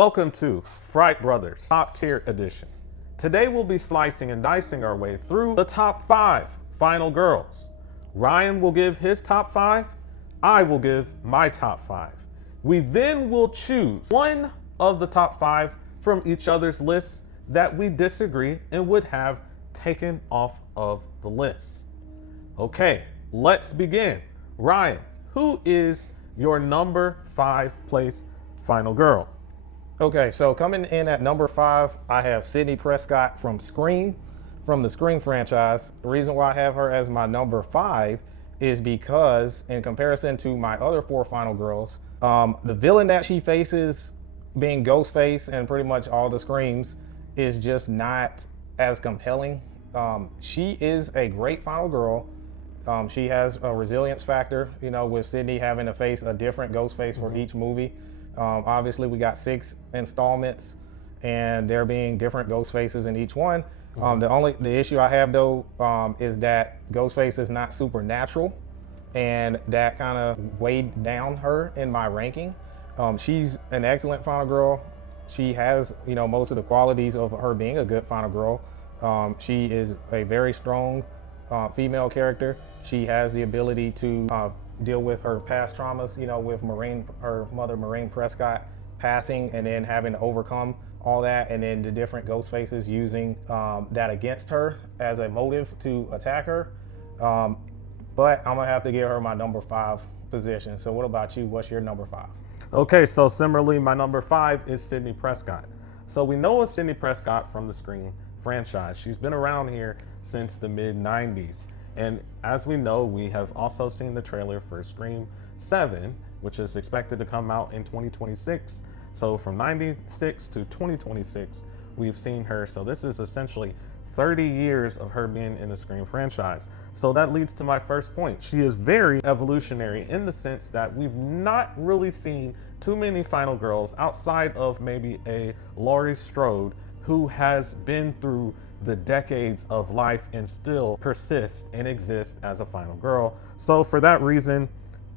Welcome to Fright Brothers Top Tier Edition. Today we'll be slicing and dicing our way through the top 5 final girls. Ryan will give his top 5, I will give my top 5. We then will choose one of the top 5 from each other's lists that we disagree and would have taken off of the list. Okay, let's begin. Ryan, who is your number 5 place final girl? Okay, so coming in at number 5, I have Sidney Prescott from the Scream franchise. The reason why I have her as my number 5 is because, in comparison to my other 4 final girls, the villain that she faces, being Ghostface and pretty much all the Screams, is just not as compelling. She is a great final girl. She has a resilience factor, with Sidney having to face a different Ghostface for each movie. Obviously, we got 6 installments, and there being different Ghostfaces in each one. The issue I have though is that Ghostface is not supernatural, and that kind of weighed down her in my ranking. She's an excellent final girl. She has most of the qualities of her being a good final girl. She is a very strong female character. She has the ability to deal with her past traumas, with her mother, Maureen Prescott, passing and then having to overcome all that, and then the different ghost faces using that against her as a motive to attack her. But I'm gonna have to give her my number 5 position. So what about you? What's your number 5? Okay, so similarly, my number 5 is Sidney Prescott. So we know Sidney Prescott from the Scream franchise. She's been around here since the mid-90s. And as we know, we have also seen the trailer for Scream 7, which is expected to come out in 2026. So from 96 to 2026, we've seen her. So this is essentially 30 years of her being in the Scream franchise. So that leads to my first point. She is very evolutionary in the sense that we've not really seen too many final girls outside of maybe a Laurie Strode, who has been through the decades of life and still persists and exists as a final girl. So for that reason,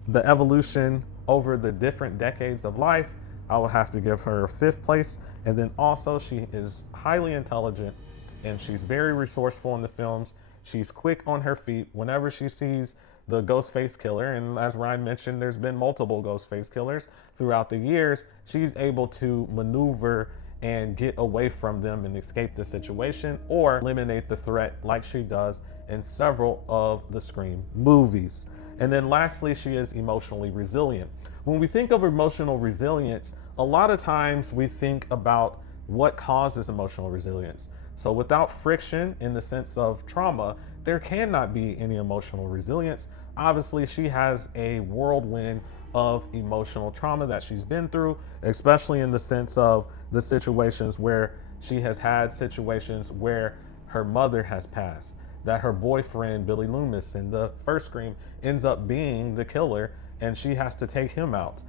the evolution over the different decades of life, I will have to give her 5th place. And then also, she is highly intelligent and she's very resourceful in the films. She's quick on her feet whenever she sees the Ghostface killer. And as Ryan mentioned, there's been multiple Ghostface killers throughout the years. She's able to maneuver and get away from them and escape the situation or eliminate the threat like she does in several of the Scream movies. And then lastly, she is emotionally resilient. When we think of emotional resilience, a lot of times we think about what causes emotional resilience. So without friction in the sense of trauma, there cannot be any emotional resilience. Obviously, she has a whirlwind of emotional trauma that she's been through, especially in the sense of the situations where she has had situations where her mother has passed, that her boyfriend, Billy Loomis, in the first Scream ends up being the killer, and she has to take him out,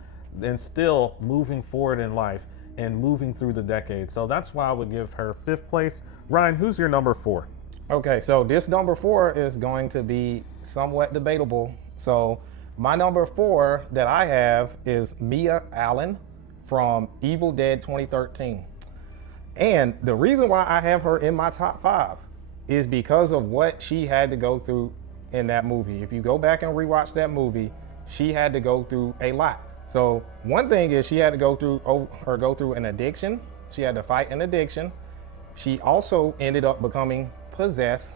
and still moving forward in life and moving through the decades. So that's why I would give her 5th place. Ryan, who's your number 4? Okay, so this number 4 is going to be somewhat debatable. So my number 4 that I have is Mia Allen from Evil Dead 2013. And the reason why I have her in my top 5 is because of what she had to go through in that movie. If you go back and rewatch that movie, she had to go through a lot. So one thing is she had to go through an addiction. She had to fight an addiction. She also ended up becoming possessed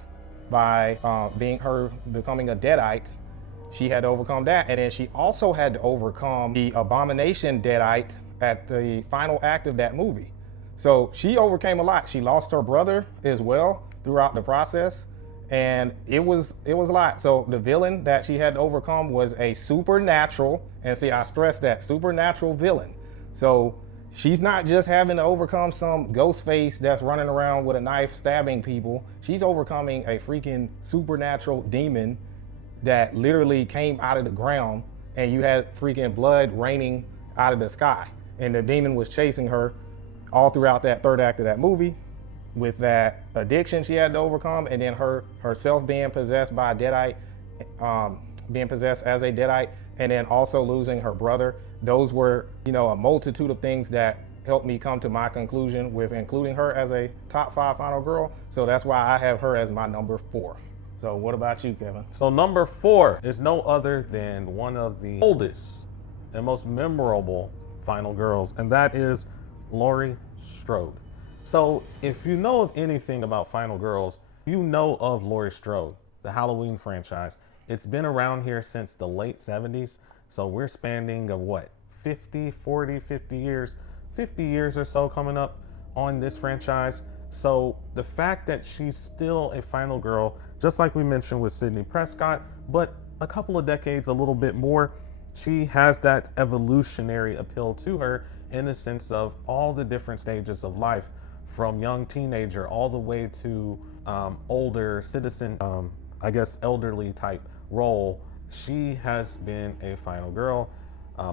by becoming a Deadite. She had to overcome that, and then she also had to overcome the abomination Deadite at the final act of that movie. So she overcame a lot. She lost her brother as well throughout the process, and it was a lot. So the villain that she had to overcome was a supernatural, and see, I stress that, supernatural villain. So she's not just having to overcome some ghost face that's running around with a knife stabbing people. She's overcoming a freaking supernatural demon that literally came out of the ground, and you had freaking blood raining out of the sky. And the demon was chasing her all throughout that 3rd act of that movie with that addiction she had to overcome, and then herself being possessed by a Deadite, being possessed as a Deadite, and then also losing her brother. Those were, a multitude of things that helped me come to my conclusion with including her as a top 5 final girl. So that's why I have her as my number 4. So what about you, Kevin? So number 4 is no other than one of the oldest and most memorable final girls, and that is Laurie Strode. So if you know of anything about final girls, you know of Laurie Strode, the Halloween franchise. It's been around here since the late 70s. So we're spanning of what, 50 years, 50 years or so coming up on this franchise. So the fact that she's still a final girl, just like we mentioned with Sidney Prescott, but a couple of decades, a little bit more, she has that evolutionary appeal to her in the sense of all the different stages of life, from young teenager all the way to older citizen, I guess elderly type role. She has been a final girl.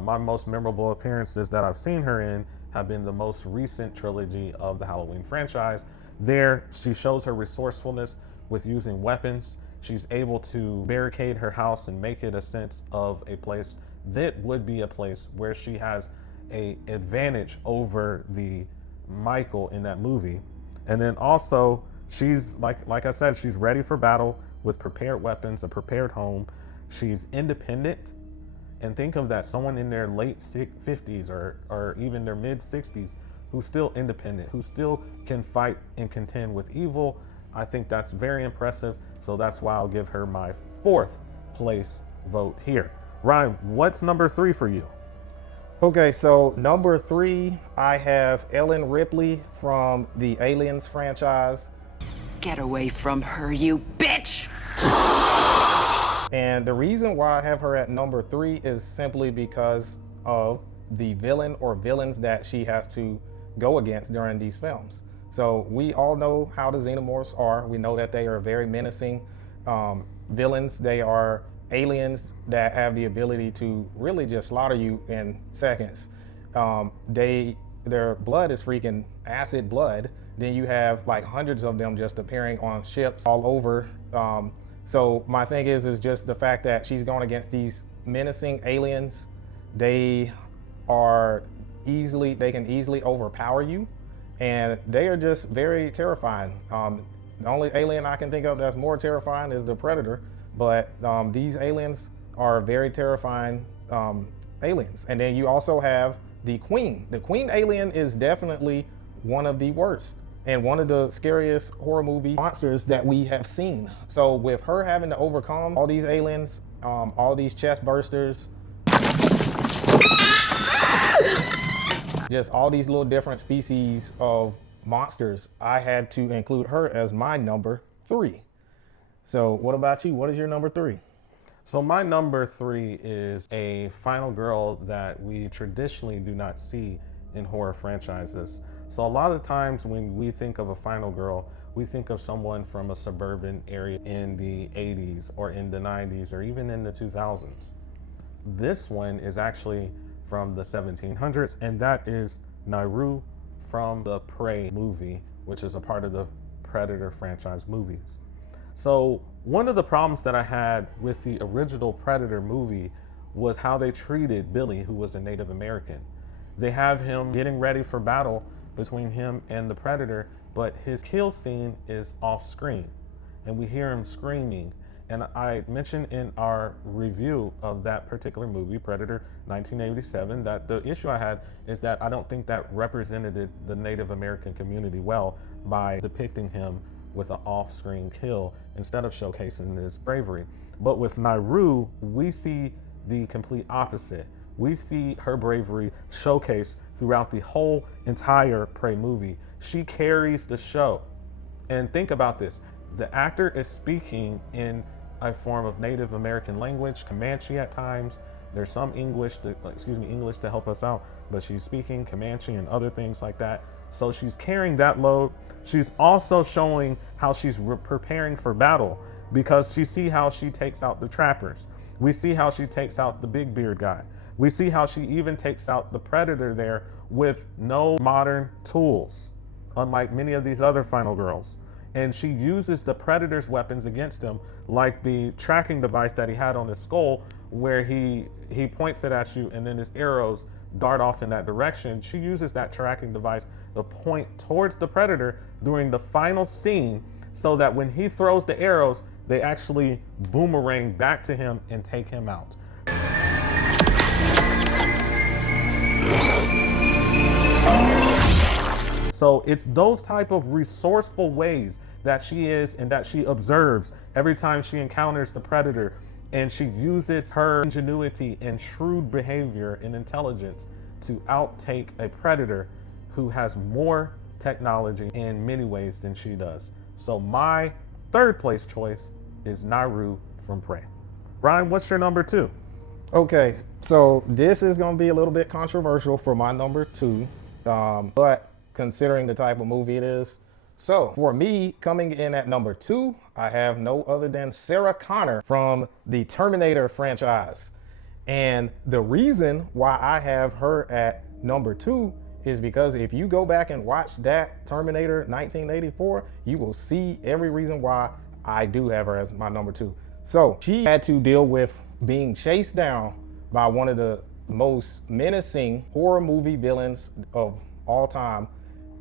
My most memorable appearances that I've seen her in have been the most recent trilogy of the Halloween franchise. There, she shows her resourcefulness with using weapons. She's able to barricade her house and make it a sense of a place that would be a place where she has a advantage over the Michael in that movie. And then also, she's like I said, she's ready for battle with prepared weapons, a prepared home. She's independent. And think of that, someone in their late 50s or even their mid 60s who's still independent, who still can fight and contend with evil. I think that's very impressive. So that's why I'll give her my 4th place vote here. Ryan, what's number 3 for you? Okay, so number 3, I have Ellen Ripley from the Aliens franchise. Get away from her, you bitch! And the reason why I have her at number 3 is simply because of the villain or villains that she has to go against during these films. So we all know how the xenomorphs are. We know that they are very menacing villains. They are aliens that have the ability to really just slaughter you in seconds. Their blood is freaking acid blood. Then you have like hundreds of them just appearing on ships all over. So my thing is just the fact that she's going against these menacing aliens. They can easily overpower you, and they are just very terrifying. The only alien I can think of that's more terrifying is the Predator, but these aliens are very terrifying aliens. And then you also have the Queen. The Queen alien is definitely one of the worst and one of the scariest horror movie monsters that we have seen. So with her having to overcome all these aliens, all these chest bursters, just all these little different species of monsters, I had to include her as my number 3. So what about you? What is your number 3? So my number 3 is a final girl that we traditionally do not see in horror franchises. So a lot of times when we think of a final girl, we think of someone from a suburban area in the 80s or in the 90s or even in the 2000s. This one is actually from the 1700s, and that is Naru from the Prey movie, which is a part of the Predator franchise movies. So one of the problems that I had with the original Predator movie was how they treated Billy, who was a Native American. They have him getting ready for battle between him and the Predator, but his kill scene is off screen and we hear him screaming. And I mentioned in our review of that particular movie, Predator 1987, that the issue I had is that I don't think that represented the Native American community well by depicting him with an off-screen kill instead of showcasing his bravery. But with Naru, we see the complete opposite. We see her bravery showcased throughout the whole entire Prey movie. She carries the show. And think about this. The actor is speaking in a form of Native American language, Comanche at times. There's some English to help us out, but she's speaking Comanche and other things like that. So she's carrying that load. She's also showing how she's preparing for battle, because you see how she takes out the trappers. We see how she takes out the big beard guy. We see how she even takes out the Predator there with no modern tools, unlike many of these other final girls. And she uses the Predator's weapons against him, like the tracking device that he had on his skull, where he points it at you and then his arrows dart off in that direction, she uses that tracking device to point towards the predator during the final scene so that when he throws the arrows, they actually boomerang back to him and take him out. So it's those type of resourceful ways that she is and that she observes every time she encounters the predator, and she uses her ingenuity and shrewd behavior and intelligence to outtake a predator who has more technology in many ways than she does. So my third place choice is Naru from Prey. Ryan, what's your number 2? Okay, so this is going to be a little bit controversial for my number 2, but considering the type of movie it is. So for me, coming in at number 2, I have no other than Sarah Connor from the Terminator franchise. And the reason why I have her at number 2 is because if you go back and watch that Terminator 1984, you will see every reason why I do have her as my number 2. So she had to deal with being chased down by one of the most menacing horror movie villains of all time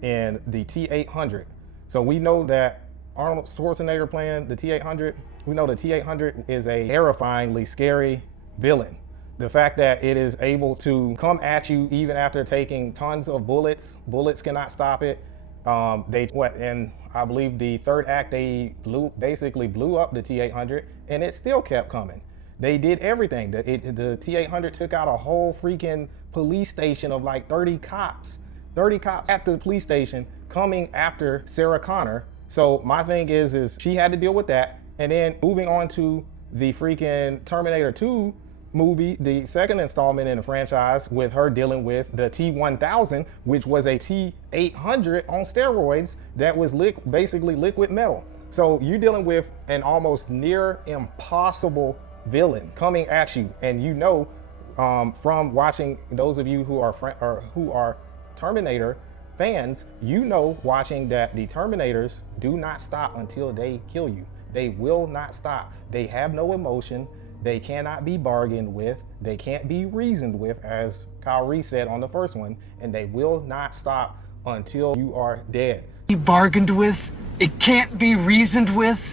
in the T-800. So we know that Arnold Schwarzenegger playing the T-800, we know the T-800 is a terrifyingly scary villain. The fact that it is able to come at you even after taking tons of bullets cannot stop it. And I believe the third act, they basically blew up the T-800 and it still kept coming. They did everything. The T-800 took out a whole freaking police station of like 30 cops at the police station coming after Sarah Connor. So my thing is she had to deal with that. And then moving on to the freaking Terminator 2 movie, the second installment in the franchise, with her dealing with the T-1000, which was a T-800 on steroids that was basically liquid metal. So you're dealing with an almost near impossible villain coming at you. And you know, from watching, those of you who are Terminator fans, you know, watching that the Terminators do not stop until they kill you. They will not stop. They have no emotion. They cannot be bargained with. They can't be reasoned with, as Kyle Reese said on the first one, and they will not stop until you are dead. Be bargained with. It can't be reasoned with.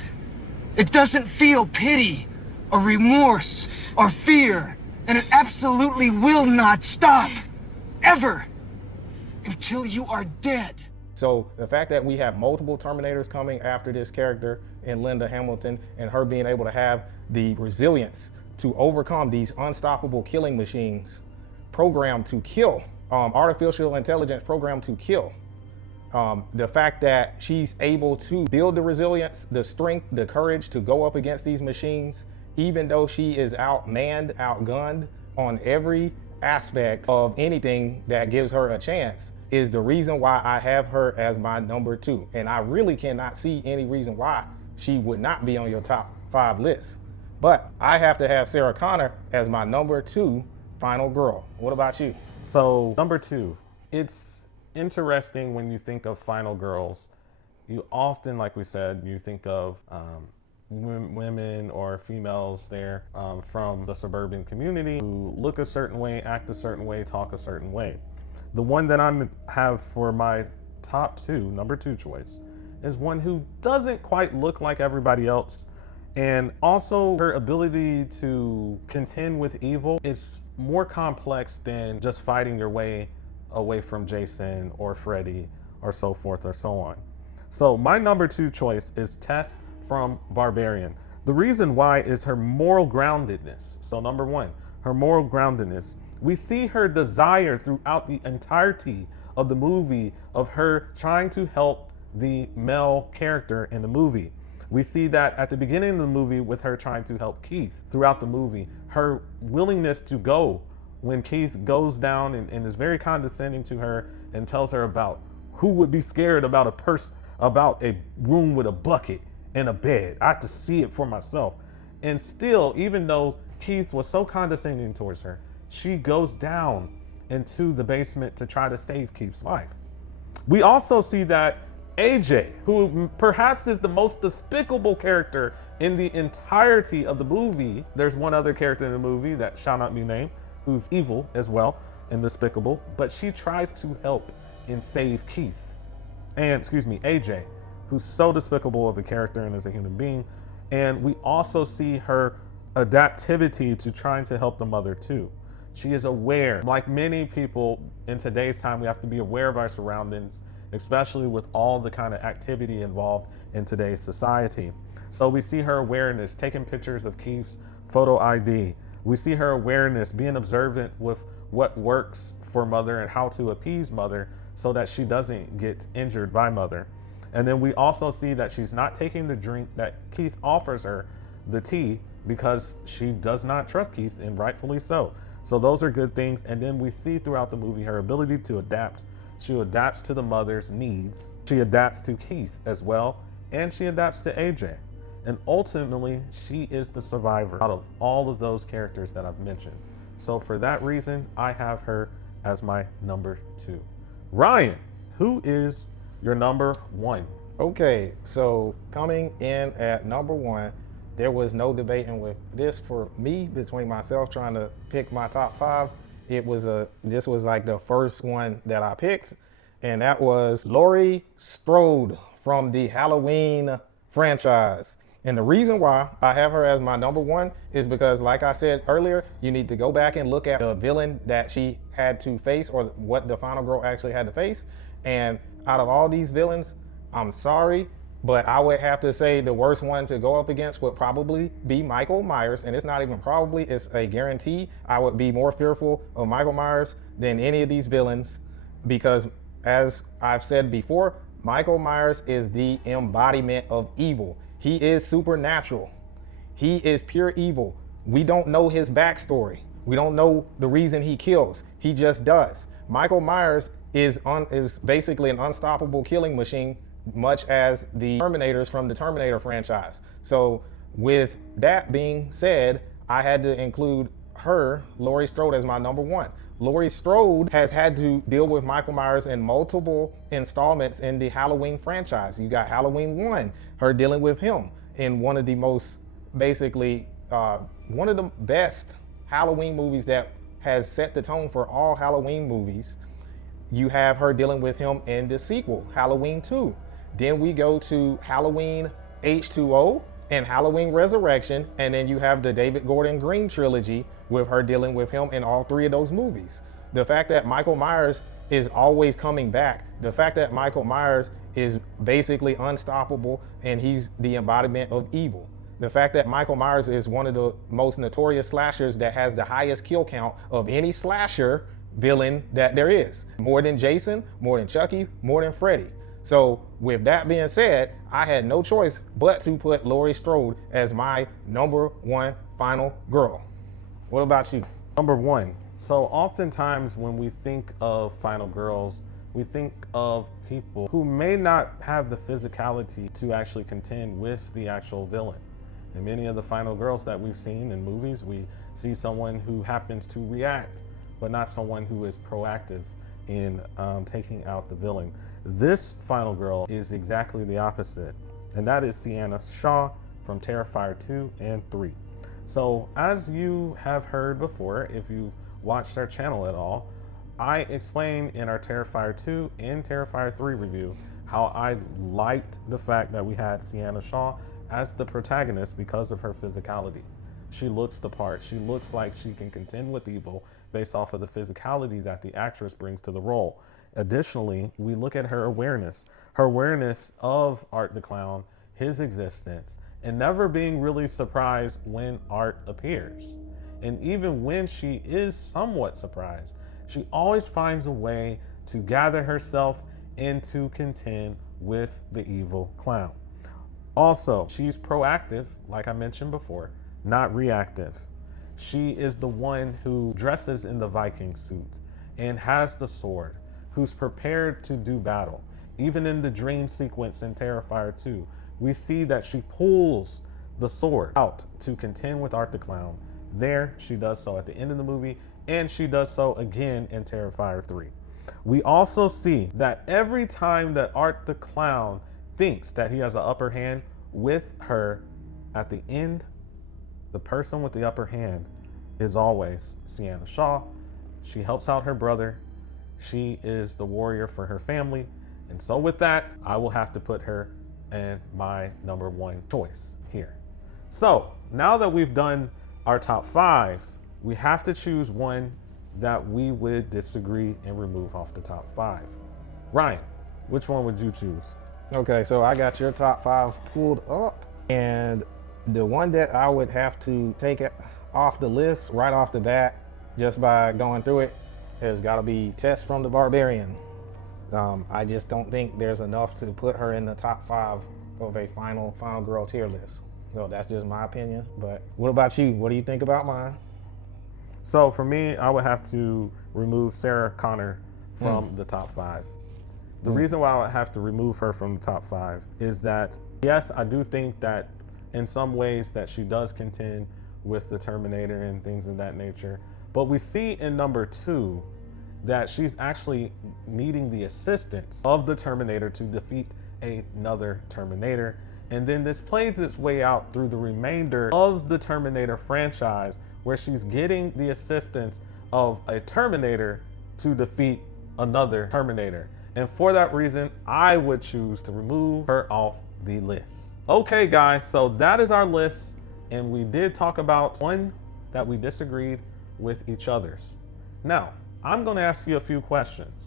It doesn't feel pity or remorse or fear, and it absolutely will not stop, ever, until you are dead. So the fact that we have multiple Terminators coming after this character in Linda Hamilton, and her being able to have the resilience to overcome these unstoppable killing machines programmed to kill, artificial intelligence programmed to kill. The fact that she's able to build the resilience, the strength, the courage to go up against these machines, even though she is outmanned, outgunned on every aspect of anything that gives her a chance, is the reason why I have her as my number 2. And I really cannot see any reason why she would not be on your top 5 list. But I have to have Sarah Connor as my number 2 final girl. What about you? So number 2, it's interesting when you think of final girls. You often, like we said, you think of women or females there from the suburban community who look a certain way, act a certain way, talk a certain way. The one that I have for my top 2, number 2 choice, is one who doesn't quite look like everybody else. And also her ability to contend with evil is more complex than just fighting your way away from Jason or Freddy or so forth or so on. So my number 2 choice is Tess from Barbarian. The reason why is her moral groundedness. So number 1, her moral groundedness. We see her desire throughout the entirety of the movie of her trying to help the male character in the movie. We see that at the beginning of the movie with her trying to help Keith. Throughout the movie, her willingness to go when Keith goes down and is very condescending to her and tells her about who would be scared about about a room with a bucket and a bed. I have to see it for myself. And still, even though Keith was so condescending towards her, she goes down into the basement to try to save Keith's life. We also see that AJ, who perhaps is the most despicable character in the entirety of the movie. There's one other character in the movie that shall not be named, who's evil as well. and despicable, but she tries to help and save Keith. And, AJ, who's so despicable of a character and as a human being. And we also see her adaptivity to trying to help the mother too. She is aware. Like many people in today's time, we have to be aware of our surroundings, especially with all the kind of activity involved in today's society. So we see her awareness, taking pictures of Keith's photo ID. We see her awareness, being observant with what works for mother and how to appease mother so that she doesn't get injured by mother. And then we also see that she's not taking the drink that Keith offers her, the tea, because she does not trust Keith, and rightfully so. So those are good things. And then we see throughout the movie her ability to adapt. She adapts to the mother's needs. She adapts to Keith as well. And she adapts to AJ. And ultimately, she is the survivor out of all of those characters that I've mentioned. So for that reason, I have her as my number 2. Ryan, who is your number 1? Okay, so coming in at number 1, there was no debating with this for me between myself trying to pick my top 5. This was like the first one that I picked, and that was Laurie Strode from the Halloween franchise. And the reason why I have her as my number 1 is because, like I said earlier, you need to go back and look at the villain that she had to face, or what the final girl actually had to face. And out of all these villains, I'm sorry, but I would have to say the worst one to go up against would probably be Michael Myers. And it's not even probably, it's a guarantee. I would be more fearful of Michael Myers than any of these villains, because as I've said before, Michael Myers is the embodiment of evil. He is supernatural. He is pure evil. We don't know his backstory. We don't know the reason he kills. He just does. Michael Myers is basically an unstoppable killing machine, much as the Terminators from the Terminator franchise. So with that being said, I had to include her, Laurie Strode, as my number 1. Laurie Strode has had to deal with Michael Myers in multiple installments in the Halloween franchise. You got Halloween 1, her dealing with him in one of the most, basically, one of the best Halloween movies that has set the tone for all Halloween movies. You have her dealing with him in the sequel, Halloween 2. Then we go to Halloween H2O and Halloween Resurrection, and then you have the David Gordon Green trilogy with her dealing with him in all 3 of those movies. The fact that Michael Myers is always coming back, the fact that Michael Myers is basically unstoppable and he's the embodiment of evil. The fact that Michael Myers is one of the most notorious slashers that has the highest kill count of any slasher villain that there is. More than Jason, more than Chucky, more than Freddy. So with that being said, I had no choice but to put Laurie Strode as my number 1 final girl. What about you? Number 1. So oftentimes when we think of final girls, we think of people who may not have the physicality to actually contend with the actual villain. In many of the final girls that we've seen in movies, we see someone who happens to react, but not someone who is proactive in taking out the villain. This final girl is exactly the opposite, and that is Sienna Shaw from Terrifier 2 and 3. So as you have heard before, if you've watched our channel at all, I explained in our Terrifier 2 and Terrifier 3 review how I liked the fact that we had Sienna Shaw as the protagonist because of her physicality. She looks the part. She looks like she can contend with evil based off of the physicality that the actress brings to the role. Additionally, we look at her awareness of Art the Clown, his existence, and never being really surprised when Art appears. And even when she is somewhat surprised, she always finds a way to gather herself and to contend with the evil clown. Also, she's proactive, like I mentioned before, not reactive. She is the one who dresses in the Viking suit and has the sword, who's prepared to do battle. Even in the dream sequence in Terrifier 2, we see that she pulls the sword out to contend with Art the Clown. There, she does so at the end of the movie, and she does so again in Terrifier 3. We also see that every time that Art the Clown thinks that he has the upper hand with her, at the end, the person with the upper hand is always Sienna Shaw. She helps out her brother. She is the warrior for her family. And so with that, I will have to put her in my number 1 choice here. So now that we've done our top 5, we have to choose one that we would disagree and remove off the top 5. Ryan, which one would you choose? Okay, so I got your top 5 pulled up, and the one that I would have to take it off the list right off the bat, just by going through it, has got to be Tess from the Barbarian. I just don't think there's enough to put her in the top 5 of a final girl tier list. So that's just my opinion. But what about you? What do you think about mine? So for me, I would have to remove Sarah Connor from the top 5. The reason why I would have to remove her from the top 5 is that, yes, I do think that in some ways that she does contend with the Terminator and things of that nature. But we see in number 2 that she's actually needing the assistance of the Terminator to defeat another Terminator. And then this plays its way out through the remainder of the Terminator franchise, where she's getting the assistance of a Terminator to defeat another Terminator. And for that reason, I would choose to remove her off the list. Okay, guys, so that is our list. And we did talk about one that we disagreed with each other's. Now, I'm going to ask you a few questions.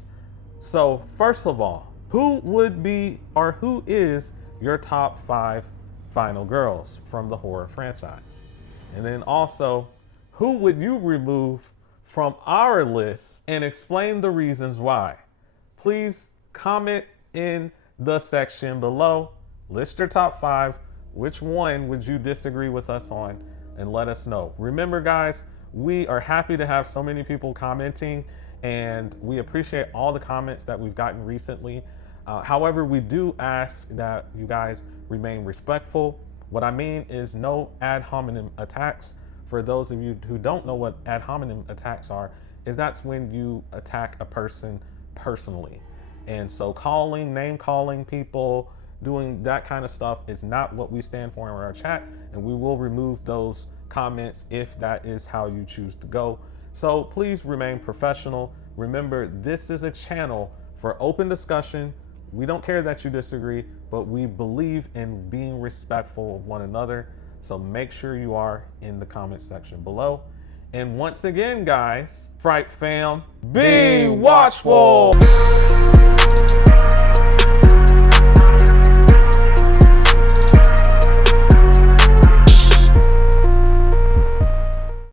So first of all, who would be, or who is your top 5 final girls from the horror franchise? And then also, who would you remove from our list, and explain the reasons why? Please comment in the section below. List your top 5. Which one would you disagree with us on? And let us know. Remember, guys, we are happy to have so many people commenting, and we appreciate all the comments that we've gotten recently. However, we do ask that you guys remain respectful. What I mean is no ad hominem attacks. For those of you who don't know what ad hominem attacks are, is that's when you attack a person personally. And so name calling people, doing that kind of stuff is not what we stand for in our chat, and we will remove those comments if that is how you choose to go. So please remain professional. Remember, this is a channel for open discussion. We don't care that you disagree, but we believe in being respectful of one another. So make sure you are in the comment section below. And once again, guys, Fright fam, be watchful.